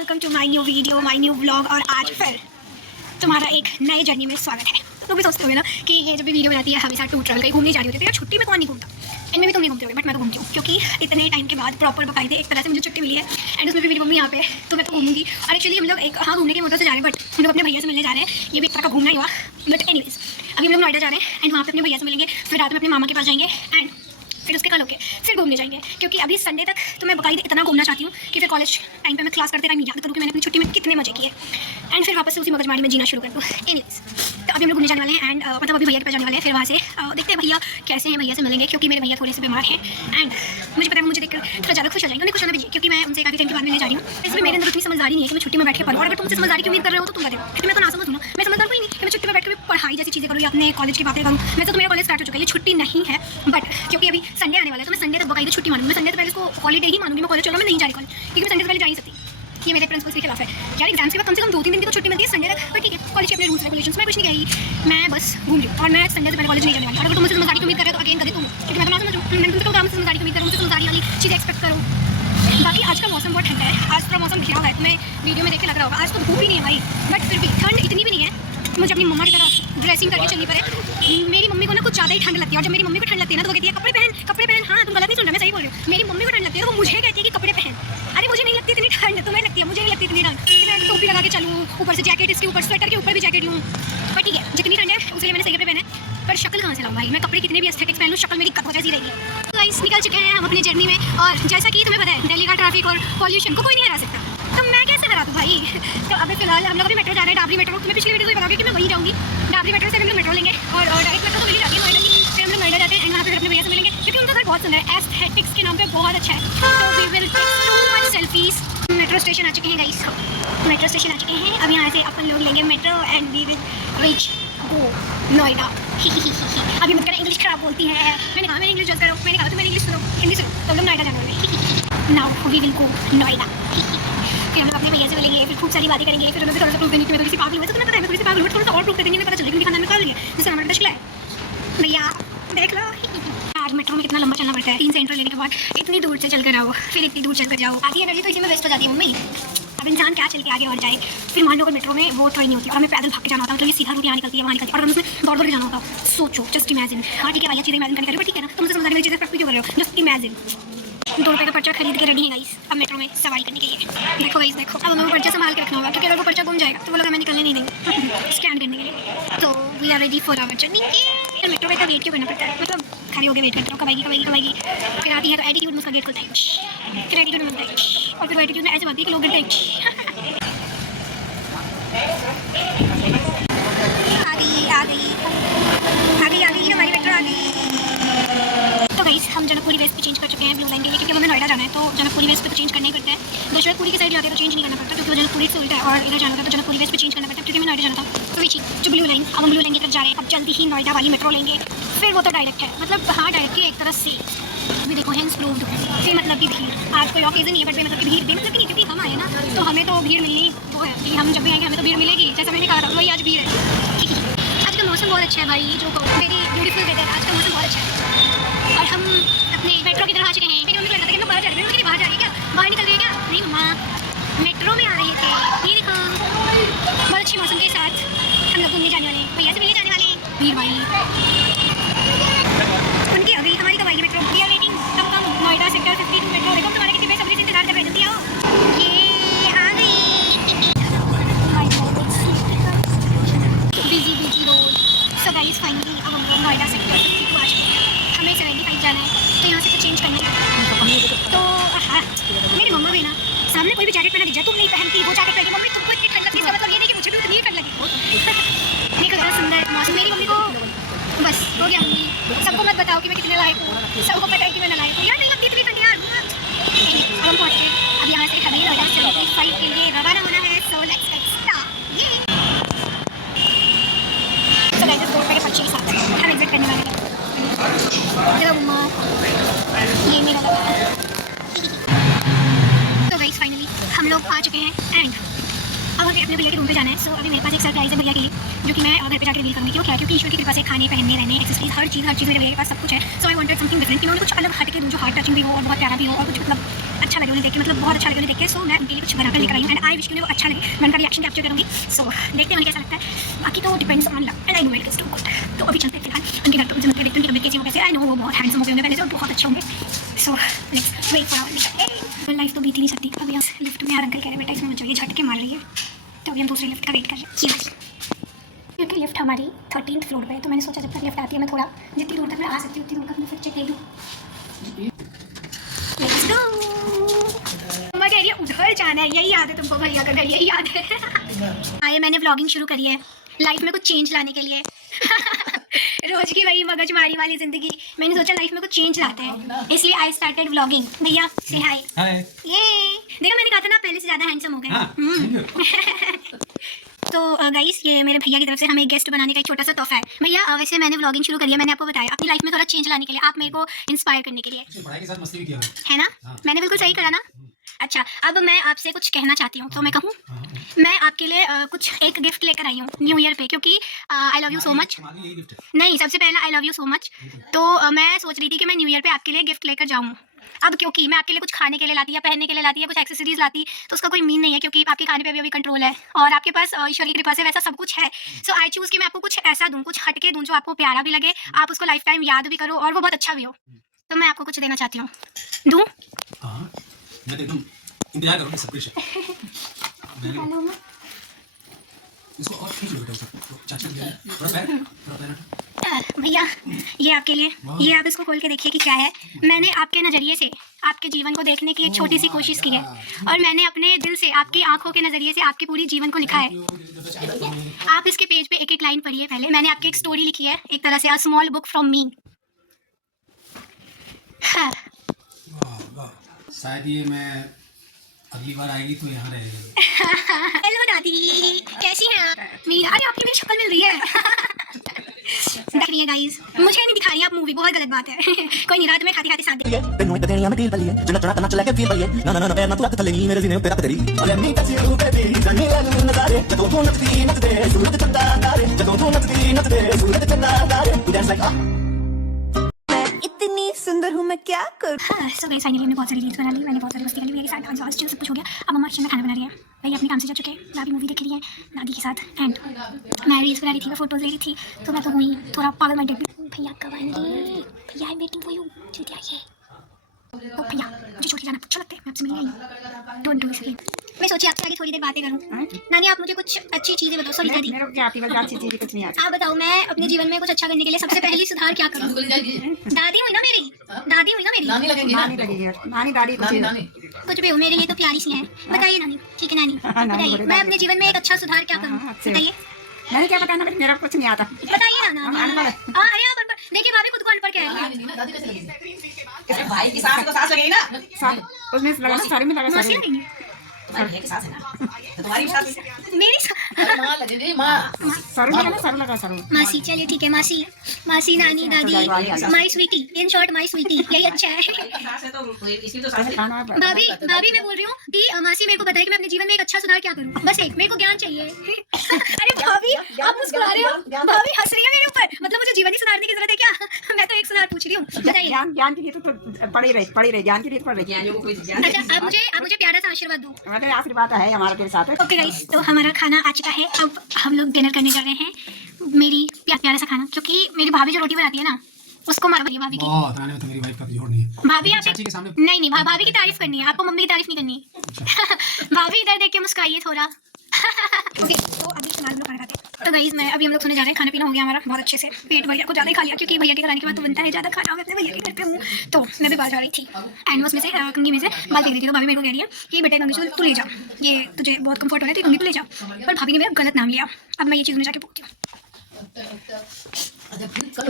Welcome to my new video, my new vlog. और आज फिर तुम्हारा एक नए जर्नी में स्वागत है। तो भी सोचते होगे ना कि ये जब भी वीडियो बनाती है हमेशा टूर ट्रैवल कहीं घूमने जा रही होती है, तो यार छुट्टी में कौन नहीं घूमता। इनमें भी तुम नहीं घूमते होगे, बट मैं तो घूमती हूँ क्योंकि इतने टाइम के बाद प्रॉपर बकायदे एक तरह से मुझे छुट्टी मिली है। एंड उसमें भी मेरी मम्मी यहाँ पे, तो मैं तो घूमूंगी। और एक्चुअली हम लोग एक घूमने के मोटर से जा रहे हैं, बट हम लोग अपने भैया से मिलने जा रहे हैं। ये भी एक तरह का घूमना ही हुआ, बट एनीवेज अभी हम लोग नोएडा जा रहे हैं एंड वहाँ पे अपने भैया से मिलेंगे। फिर रात में अपने मामा के पास जाएंगे एंड फिर उसके कल होके फिर घूमने जाएंगे। क्योंकि अभी संडे तक तो मैं बकायदे इतना घूमना चाहती हूँ कि फिर कॉलेज टाइम पे मैं क्लास करते टाइम याद करूँ कि मैंने अपनी छुट्टी में कितने मजे किए एंड फिर वापस से उसी मगजमारी में जीना शुरू कर दूँ। एनीवेज तो अभी हम लोग घूमने जाने वाले हैं एंड मतलब अभी भैया के पास जाने वाले हैं। फिर वहाँ से देखते हैं भैया कैसे हैं, भैया से मिलेंगे क्योंकि मेरे भैया थोड़े से बीमार हैं एंड मुझे पता है मुझे देखकर थोड़ा ज़्यादा खुश हो जाएंगे। उन्हें खुश होना भी क्योंकि मैं उनसे काफ़ी टाइम के बाद मिलने जा रही हूँ। इसमें मेरे अंदर उतनी समझदारी नहीं है कि मैं छुट्टी में बैठ के पढ़ूँ। और अगर तुम मुझसे समझदारी की उम्मीद कर रहे हो तो तुम बता दो, मैं तो ना समझूँ ना। मैं समझदार कोई नहीं कि मैं छुट्टी में बैठ कर पढ़ाई जैसी चीज़ें करूँ या अपने कॉलेज की बातें करूँ। वैसे तो मेरा कॉलेज स्टार्ट हो चुका है, ये छुट्टी नहीं है। बट क्योंकि अभी संडे आने वाला है तो मैं संडे तक बकायदे छुट्टी मानूंगी। मैं संडे से पहले इसको हॉलीडे ही मानूंगी। मैं कॉलेज चलो मैं नहीं जा रही कॉलेज क्योंकि मैं संडे से पहले जा नहीं सकती। ये मेरे प्रिंसिपल के खिलाफ है यार। एग्जाम के बाद कम से कम 2-3 दिन की तो छुट्टी मिलती है संडे तक, पर ठीक है कॉलेज के अपने रूल्स रेगुलेशंस में कुछ नहीं कही। मैं बस घूम रही हूँ और मैं संडे से पहले कॉलेज नहीं जाने वाली। और अगर तुम मुझसे समझदारी की उम्मीद कर रहे हो तो अगेन कभी तुम, क्योंकि मैं तो ना समझूँ। मैंने तुमसे कहा मुझसे समझदारी की उम्मीद करो, मुझसे समझदारी वाली चीज़ें एक्सपेक्ट करो। बाकी आज का मौसम बहुत ठंडा है, आज थोड़ा मौसम घिरा हुआ है। तुम्हें वीडियो में देख के लग रहा होगा आज तो धूप ही नहीं है भाई, बट फिर भी ठंड इतनी भी नहीं है मुझे अपनी मम्मा की तरह ड्रेसिंग करके चलनी पड़े। मेरी मम्मी को ना कुछ ज़्यादा ही ठंड लगती है और जब मेरी मम्मी को ठंड लगती है ना तो वो कहती है कपड़े पहन कपड़े पहन। हाँ तुम गलत नहीं सुन रहे, मैं सही बोल रही हूँ। मेरी मम्मी को ठंड लगती है तो वो मुझे कहती है कि कपड़े पहन। अरे मुझे नहीं लगती इतनी ठंड, तुम्हें लगती है, मुझे नहीं लगती इतनी ठंड कि मैं टोपी लगा के चलूँ, ऊपर से जैकेट, इसके ऊपर स्वेटर के ऊपर भी जैकेट लूँ। पर ठीक है जितनी ठंड है उसके लिए मैंने सही कपड़े पहने। पर शक्ल कहाँ से लाऊं भाई, मैं कपड़े कितने भी एस्थेटिक्स पहन लूँ शक्ल मेरी कब जैसी रहेगी। तो गाइस निकल चुके हैं हम अपनी जर्नी में और जैसा कि तुम्हें पता है दिल्ली का ट्रैफिक और पॉल्यूशन को कोई नहीं हरा सकता, तो मैं कैसे हरा दूँ भाई। तो अभी फिलहाल हम लोग अभी मेट्रो जा रहे हैं, डाबरी मेट्रो। तुम्हें पिछली वीडियो में बताऊंगी कि मैं वहीं जाऊँगी। डाबरी मेट्रो से हम लोग मेट्रो लेंगे और डायरेक्ट मेट्रो तो मिल जाती है नोएडा की। फिर हम लोग नोएडा जाते हैं एंड वहाँ पर अपने भैया से मिलेंगे क्योंकि उनका घर बहुत सुंदर है, एस्थेटिक्स के नाम पे बहुत अच्छा है। तो we will take so much selfies. Metro station आ चुके हैं गाइस, मेट्रो स्टेशन आ चुके हैं। अब यहाँ से अपन लोग लेंगे metro and we will reach go Noida. अभी मत कर इंग्लिश खराब बोलती है। मैंने कहा मैंने इंग्लिश जज करो, मैंने कहा तुम्हें इंग्लिश सुनो, हिंदी सुनो, तो हम नोएडा जाने वाले। Now we will go Noida. फिर हम लोग अपने भैया से मिलेंगे, फिर खूब सारी बातें करेंगे। फिर उन्हें भी थोड़ा सा प्रूफ देंगे कि मैं थोड़ी सी पागल हूँ। तो तुम्हें पता है मैं थोड़ी सी पागल हूँ, थोड़ा सा और प्रूफ दे देंगे, पता चलेगा कि खाना में निकाल लिया जैसे हमारा डिश है भैया देख लो। यार मेट्रो में कितना लंबा चलना पड़ता है, 3 सेंटर लेने के बाद इतनी दूर से चल कर आओ, फिर इतनी दूर चल कर जाओ। आधी एनर्जी तो इसी में वेस्ट हो जाती है मम्मी। अब इंसान क्या चल के आगे और जाए। फिर मान लो अगर मेट्रो में वो ट्रेन नहीं होती और हमें पैदल भाग के जाना होता है तो ये सीधा रूट यहाँ निकलती है वहाँ निकलती है और उसमें दौड़ दौड़ के जाना होता है। सोचो जस्ट इमेजिन। हाँ ठीक है भैया चीज़ें इमेजिन करने का ठीक है ना, तुमसे समझाने वाली चीज़ें प्रैक्टिस क्यों कर रहे हो। जस्ट इमेजिन 2 रुपये का पर्चा खरीद के रेडी है गाइस अब मेट्रो में सवारी करने के लिए। देखो गाइस देखो, अब हमें पर्चा संभाल के रखना होगा क्योंकि अगर वो पर्चा गुम जाएगा तो वो लोग हमें निकलने नहीं देंगे स्कैन करने के लिए। तो we are ready for our journey. Metro में इतना वेट क्यों करना पड़ता है, मतलब खड़े होकर वेट करते रहो, कब आएगी कब आएगी कब आएगी। फिर आती है तो एटीट्यूड में उसका गेट खुलता है, फिर एटीट्यूड में मिलता है और फिर वो एटीट्यूड में ऐसे बात है कि लोग गिरते हैं। आ गई आ गई आ गई आ गई हमारी मेट्रो आ गई। तो गाइस हम जनकपुरी वेस्ट पे चेंज कर चुके हैं ब्लू लाइन के लिए क्योंकि हमें नोएडा जाना है। तो जनकपुरी वेस्ट पे तो चेंज करना ही पड़ता है। दशरथपुरी की साइड जाते हैं तो चेंज नहीं करना पड़ता क्योंकि वो जनकपुरी से उल्टा है और इधर जाना था तो जनकपुरी वेस्ट पे चेंज करना पड़ता है क्योंकि मैं नोएडा जाना था। तो वही जो ब्लू लाइन, अब हम ब्लू लाइन की तरफ जा रहे हैं। अब जल्दी ही नोएडा वाली मेट्रो लेंगे, फिर वो तो डायरेक्ट है, मतलब हाँ डायरेक्ट ही एक तरह से भी देखो हैंड्स प्रूव्ड। फिर मतलब की भीड़, आज कोई ऑकेजन नहीं है बट मतलब की भीड़ मतलब नहीं क्योंकि हम आए ना तो हमें तो भीड़ मिलनी वो है कि हम जब भी आएंगे हमें तो भीड़ मिलेगी। जैसा मैंने कहा था वही आज भीड़ है। आज का मौसम बहुत अच्छा है भाई, जो वेरी ब्यूटीफुल वेदर, आज का मौसम बहुत अच्छा है। और हम अपने मेट्रो की तरफ आ चुके हैं। मेरी मम्मी को लगा था कि मैं बाहर जा रही हूँ, बाहर जा रही है क्या, बाहर निकल रही है क्या। नहीं मम्मा मेट्रो में आ रही थे। ये देखो बहुत अच्छी मौसम के साथ हम लोग घूमने जाने वाले हैं, भैया से मिलने जाने वाले हैं। भीड़ भाई उनकी अभी हमारी कब आएगी मेट्रो। वी आर वेटिंग कब कम नोएडा सेक्टर 52 मेट्रो। देखो तुम्हारे किसी बेसब्री से इंतजार कर रहे हैं, जल्दी आओ। ये आ गई busy road. So guys finally अब हम लोग नोएडा सेक्टर 52 आ चुके हैं। हमें 75 जाना है तो यहाँ से तो चेंज करना है। तो हाँ मेरी मम्मा भी ना सामने कोई भी जैकेट पहना दीजिए, तुम नहीं पहनती वो जैकेट पहनी। मम्मी तुमको इतनी ठंड लगती है, इसका मतलब ये नहीं कि मुझे भी उतनी ठंड लगी। देखो ज़रा सुंदर मौसम। मेरी मम्मी को बस हो गया मम्मी, सबको मत बताओ कि मैं कितने लायक हूँ, सबको पता है कि मैं नालायक हूँ। यार नहीं लगती इतनी ठंडी यार। अब हम पहुँच गए, अब यहाँ से हमें नोएडा 75 के लिए रवाना होना है। So let's get start. ये तो गाइस इस रोड पे के पर्चे के साथ हम एग्जिट करने वाले हैं। चलो मम्मा ये मेरा लगा। तो गाइस फाइनली हम लोग आ चुके हैं एंड अब हमें अपने भैया के रूम पे जाना है। सो अभी मेरे पास एक सरप्राइज है भैया के लिए, जो कि मैं घर पे जाकर रिवील करूँगी। क्यों क्या? क्योंकि ईश्वर की कृपा से खाने, पहनने, रहने, एक्सेसरीज, हर चीज़ मेरे भैया के पास सब कुछ है। सो आई वांटेड समथिंग डिफरेंट, कि मैं उन्हें कुछ अलग हट के दूँ, जो हार्ट टचिंग भी हो और बहुत प्यारा भी हो और कुछ मतलब अच्छा लगे उन्हें देख के, मतलब बहुत अच्छा लगे उन्हें देख के। सो मैं उनके लिए कुछ बनाकर लेकर आई हूँ एंड आई विश कि उन्हें वो अच्छा लगे। मैं उनका रिएक्शन कैप्चर करूँगी। सो देखते हैं उन्हें कैसा लगता है। बाकी तो depends on luck and I know it is too good. तो अभी चलते हैं फिलहाल उनके घर पे, मुझे देखते हैं उनकी तबीयत कैसी हो, कैसे। आई नो वो बहुत हैंडसम हो गए होंगे पहले से और बहुत अच्छे होंगे। So let's wait for our life. तो बीत ही नहीं सकती। अभी हम लिफ्ट में, यार अंकल कह रहे हैं बेटा इसमें मत जाइए, झटके मार रही है। तो अभी हम दूसरी लिफ्ट का वेट कर रहे हैं, क्योंकि लिफ्ट हमारी 13th फ्लोर पे है। तो मैंने सोचा जब तक लिफ्ट आती है मैं थोड़ा जितनी दूर तक मैं आ सकती हूँ उतनी दूर तक मैं फिर चेक ले लूँ। Let's go. मम्मा कह रही है उधर जाना है, यही याद है तुमको भैया का घर, यही याद है। आए मैंने व्लॉगिंग शुरू करी है लाइफ में कुछ चेंज लाने के लिए। रोज की वही मगजमारी वाली जिंदगी, मैंने सोचा लाइफ में कुछ चेंज लाते हैं, इसलिए आई स्टार्टेड व्लॉगिंग। भैया से हाय। ये देखो मैंने कहा था ना पहले से ज़्यादा हैंडसम हो गए। तो गाइस ये मेरे भैया की तरफ से हमें गेस्ट बनाने का एक छोटा सा तोहफा है। भैया वैसे मैंने व्लॉगिंग शुरू करी है, मैंने आपको बताया अपनी लाइफ में थोड़ा चेंज लाने के लिए, आप मेरे को इंस्पायर करने के लिए, पढ़ाई के साथ मस्ती भी किया है ना? मैंने बिल्कुल सही करा ना? अच्छा अब मैं आपसे कुछ कहना चाहती हूँ, तो मैं कहूँ? मैं आपके लिए कुछ एक गिफ्ट लेकर आई हूँ न्यू ईयर पे, क्योंकि I love you so much. नहीं, सबसे पहले I love you so much. तो मैं सोच रही थी कि मैं न्यू ईयर पे आपके लिए गिफ्ट लेकर जाऊँ। अब क्योंकि मैं आपके लिए कुछ खाने के लिए लाती या पहनने के लिए लाती या कुछ एक्सेसरीज लाती तो उसका कोई मीन नहीं है, क्योंकि आपके खाने पे भी अभी कंट्रोल है और आपके पास ईश्वर की कृपा से वैसा सब कुछ है। सो आई चूज़ कि मैं आपको कुछ ऐसा दूँ, कुछ हटके दूँ जो आपको प्यारा भी लगे, आप उसको लाइफ टाइम याद भी करो और वो बहुत अच्छा भी हो। तो मैं आपको कुछ देना चाहती हूँ, दूँ? हाँ, मैं तो एकदम इंतजार करूँगा सरप्राइज। इसको और खींच लो बेटा, चाचा थोड़ा पैर। भैया ये आपके लिए, ये आप इसको खोल के देखिए कि क्या है। मैंने आपके नज़रिए से आपके जीवन को देखने की एक छोटी सी कोशिश की है और मैंने अपने दिल से आपकी आंखों के नज़रिए से आपके पूरी जीवन को लिखा है। आप इसके पेज पे एक एक लाइन पढ़िए। पहले मैंने आपकी एक स्टोरी लिखी है, एक तरह से a small book from me. शायद ये मैं अगली बार आएगी तो यहाँ रहेगी। हेलो दादी, कैसी हैं आप? अरे आपकी मेरी शक्ल मिल रही है। देख रही है गाइस, मुझे नहीं दिखा रही आप मूवी, बहुत गलत बात है। कोई नहीं, रात में खाते खाते साथ इतनी सुंदर हूँ मैं क्या करूँ। सो गाइस फाइनली हमने बहुत सारी रील्स बना ली, मैंने बहुत सारी मस्ती कर ली, मेरे साथ डांस वांस सब कुछ हो गया। अब मम्मा किचन में खाना बना रही है, भैया अपने काम से जा चुके हैं, दादी मूवी देख रही है दादी के साथ एंड मैं रील्स बना रही थी, मैं फोटोज ले रही थी। तो मैं तो हुई थोड़ा पागल माइंडेड भी। भैया कब आएंगे? भैया I am waiting for you, जल्दी आइए। ओ भैया मुझे छोड़ के जाना अच्छा लगता है, मैं आपसे मिलने आई हूँ, डोंट डू दिस अगेन। मैं सोची आपसे आगे थोड़ी देर बातें करूँ। नानी आप मुझे कुछ अच्छी चीज़ें बताओ। सॉरी दादी, मेरे को क्या आती है, अच्छी चीज़ कुछ नहीं आती। आप बताओ मैं अपने जीवन में कुछ अच्छा करने के लिए सबसे पहले सुधार क्या करूँ? दादी हुई ना मेरी, दादी हुई ना मेरी, नानी लगेगी, नानी दादी कुछ भी हो मेरे लिए तो प्यारी सी है। बताइए नानी। ठीक है नानी, बताइए मैं अपने जीवन में एक अच्छा सुधार क्या करूँ, बताइए। नहीं क्या बताना, मेरा कुछ नहीं आता। बताइए ना नानी। अरे आप अनपढ़, देखिए भाभी खुद को अनपढ़ कह रही है। भाई की सास को सास लगेगी ना, उसमें लगा साड़ी में लगा मौसी साड़ी। लगेंगी? तुम्हारी है कि सास है ना, तो तुम्हारी भी सास है। मेरी माँ लगेगी माँ। सारू लगा ना, सारू लगा सारू। मासी, चलिए ठीक है मासी, मासी नानी दादी, माई स्वीटी, इन शॉर्ट माई स्वीटी, यही अच्छा है। सास है तो इसकी तो सास है। भाभी भाभी मैं बोल रही हूँ कि मासी मेरे को बताइए कि मैं अपने जीवन में एक अच्छा सुधार क्या करूँ, बस एक, मेरे को ज्ञान चाहिए। अरे भाभी आप मुस्कुरा रहे हो, भाभी हंस रही है मेरे ऊपर, मतलब मुझे जीवन ही सुधारने की जरूरत है क्या? मैं तो एक सुधार पूछ रही हूँ, बताइए। ज्ञान के लिए तो पढ़ी रही, ज्ञान के लिए तो पढ़ रही। अच्छा आप मुझे प्यारा सा आशीर्वाद दो। अरे आशीर्वाद है हमारा तेरे साथ। ओके गाइस, तो हमारा खाना आ चुका है, अब हम लोग डिनर करने जा रहे हैं। मेरी प्यारा सा खाना, क्योंकि मेरी भाभी जो रोटी बनाती है ना उसको मार भाभी की। बहुत आने में तो मेरी वाइफ का जोड़ नहीं है। भाभी आप चाची के सामने नहीं भाभी की तारीफ करनी है आपको, मम्मी की तारीफ नहीं करनी। भाभी इधर देख के मुस्कुराइए थोड़ा। ओके तो अभी फिलहाल हम लोग खाना खाते हैं। तो गाइस मैं अभी हम लोग सोने जा रहे हैं, खाना पीना हो गया हमारा बहुत अच्छे से, पेट भर गया, कुछ ज़्यादा ही खा लिया क्योंकि भैया के घर आने के बाद तो बनता है ज़्यादा खाना। मैं अपने भैया के घर पे हूँ तो मैं भी बाहर जा रही थी एंड उसमें से कंघी में से बाल फेंक रही थी। तो भाभी मेरे को कह रही है कि बेटा कंघी तू ले जा, ये तुझे बहुत कंफर्ट हो रहा है, तो कंघी तू ले जा। पर भाभी ने मेरा गलत नाम लिया, अब मैं ये चीज़ उन्हें जाके बोलती हूँ।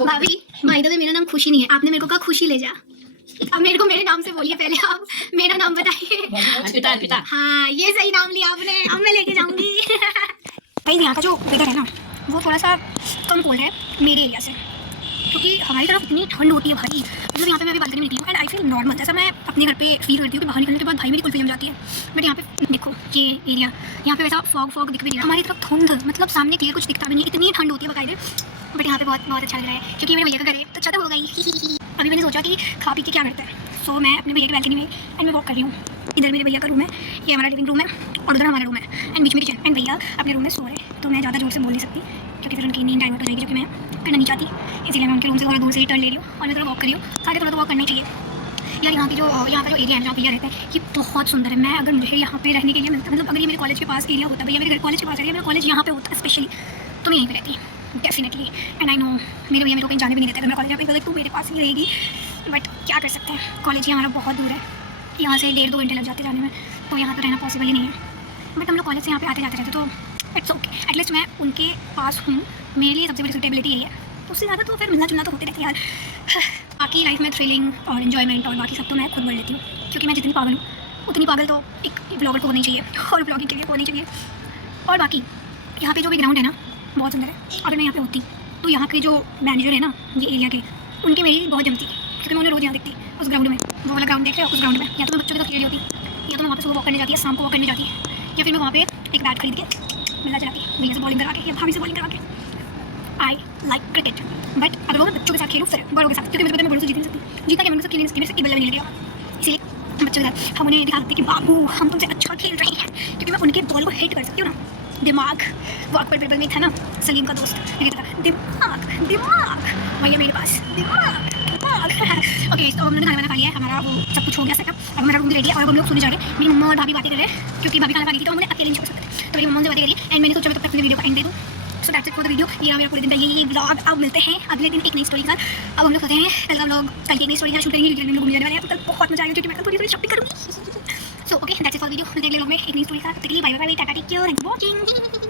भाभी बाय द वे मेरा नाम खुशी नहीं है, आपने मेरे को कहा खुशी ले जा, अब मेरे को मेरे नाम से बोलिए, पहले आप मेरा नाम बताइए। पिता। हाँ ये सही नाम लिया आपने, अब मैं लेके जाऊंगी। भाई यहाँ का जो वेदर है ना वो थोड़ा सा कम कोल्ड है मेरे एरिया से, क्योंकि हमारी तरफ इतनी ठंड होती है भाई, मतलब यहाँ पे मैं अभी बालकनी में निकली हूँ एंड आई फील नॉर्मल, जैसा मैं अपने घर पे फील करती हूँ कि बाहर निकलने के बाद भाई मेरी कुल्फी जम जाती है। बट यहाँ पे देखो ये एरिया, यहाँ पे वैसा फॉग दिख भी नहीं रहा, हमारी तरफ धुंध, मतलब सामने क्लियर कुछ दिखता भी नहीं, इतनी ठंड होती है बाकायदे। बट यहाँ पे बहुत अच्छा लग रहा है क्योंकि मेरे भैया का घर है तो छत हो गई। अभी मैंने सोचा कि खा पी के क्या करता है, सो मैं अपने भैया की बालकनी में एंड मैं वॉक कर रही हूँ। इधर मेरे भैया का रूम है, ये हमारा लिविंग रूम है और उधर हमारा रूम है एंड बीच में किचन एंड भैया अपने रूम में सो रहे हैं। तो मैं ज़्यादा जोर से बोल नहीं सकती क्योंकि फिर उनकी नींद डाइवर्ट हो जाएगी, जो कि मैं करना नहीं चाहती, इसलिए मैं उनके रूम से थोड़ा दूर से ही टर्न ले रही हूँ और मैं थोड़ा वॉक कर रही हूँ। सारे थोड़ा तो वॉक करना ही चाहिए यार। यहाँ का जो एरिया है जहाँ भैया रहता है ये बहुत सुंदर है। मैं अगर मुझे यहाँ पे रहने के लिए मिलता, मतलब अगर ये मेरे कॉलेज के पास एरिया होता, भैया मेरे घर कॉलेज के पास एरिया, मेरा कॉलेज यहाँ पे होता स्पेशली, तो मैं यहीं पे रहती डेफिनेटली। एंड आई नो मेरे भैया मेरे को कहीं जाने भी नहीं देते, अगर मैं कॉलेज यहाँ पे तू मेरे पास ही रहेगी, बट क्या कर सकते हैं, कॉलेज ही हमारा बहुत दूर है, यहाँ से 1.5-2 घंटे लग जाते जाने में, तो यहाँ पर रहना पॉसिबल ही नहीं है। बट हम लोग कॉलेज से यहाँ पे आते जाते रहते, तो इट्स ओके, एटलीस्ट मैं उनके पास हूँ, मेरे लिए सबसे बड़ी सुटेबिलिटी यही है। उससे ज़्यादा तो फिर मिलना जुलना तो होते रहते यार। बाकी लाइफ में थ्रिलिंग और इन्जॉयमेंट और बाकी सब तो मैं खुद बढ़ लेती हूँ, क्योंकि मैं जितनी पागल हूँ उतनी पागल तो एक ब्लॉगर को होनी चाहिए और ब्लॉगिंग के लिए होनी चाहिए। और बाकी यहाँ पे जो भी ग्राउंड है ना बहुत सुंदर है। अगर मैं यहाँ पे होती तो यहाँ के जो मैनेजर है ना ये एरिया के, उनकी मेरी बहुत जमती, क्योंकि मैं उन्हें रोज़ यहाँ देखती उस ग्राउंड में, वो वाला ग्राउंड देख रहे हो, उस ग्राउंड में या तो मैं बच्चों के साथ खेल रही होती, या तो मैं वहाँ पे सुबह वॉक करने जाती है, शाम को वॉक करने जाती है, या फिर मैं वहाँ पे एक बैट खरीद के मिला चला के भैया से बॉलिंग करा के या भाभी से बॉलिंग करा के। आई लाइक क्रिकेट, बट अगर वो मैं बच्चों के साथ खेलूँ फिर बड़ों के साथ, क्योंकि मुझे पता है मैं बड़ों से जीत नहीं सकती, जीतना कि मैं उनके साथ खेल नहीं सकती, मेरे से एक बल्ला भी नहीं लगेगा। इसलिए बच्चों के साथ हम उन्हें दिखा सकते कि बाबू हम तुमसे अच्छा खेल रहे हैं, क्योंकि मैं उनके बॉल को हिट कर सकती हूँ ना। दिमाग वो अकबर बिरबल में था ना, सलीम का दोस्त, दिमाग भैया मेरे पास दिमाग। ओके तो हमने खाना वाना खा लिया है, हमारा वो सब कुछ हो गया सेटअप, अब हमारा रूम भी रेडी है और अब हम लोग सोने जा रहे हैं। मेरी मम्मा और भाभी बातें कर रहे हैं क्योंकि भाभी खाना खा रही थी तो हमने अकेले नहीं छोड़ सकते, तो मेरी मम्मा से बातें करी एंड मैंने सोचा तब तक वीडियो का एंड दे दूँ। So that's it for the video. ये मेरा पूरे दिन का ये व्लॉग। अब मिलते हैं अगले दिन एक नई स्टोरी के साथ। अब हम लोग होते हैं कल का व्लॉग, कल की एक नई स्टोरी का शूट करेंगे, क्योंकि हम लोग घूमने जाने वाले हैं, तो कल बहुत मजा आएगा क्योंकि मैं कल थोड़ी शॉपिंग करूँगी। So okay that's it for video. मिलते हैं अगले व्लॉग में एक नई स्टोरी के साथ। तब तक के लिए bye bye, tata, take care, thanks for watching.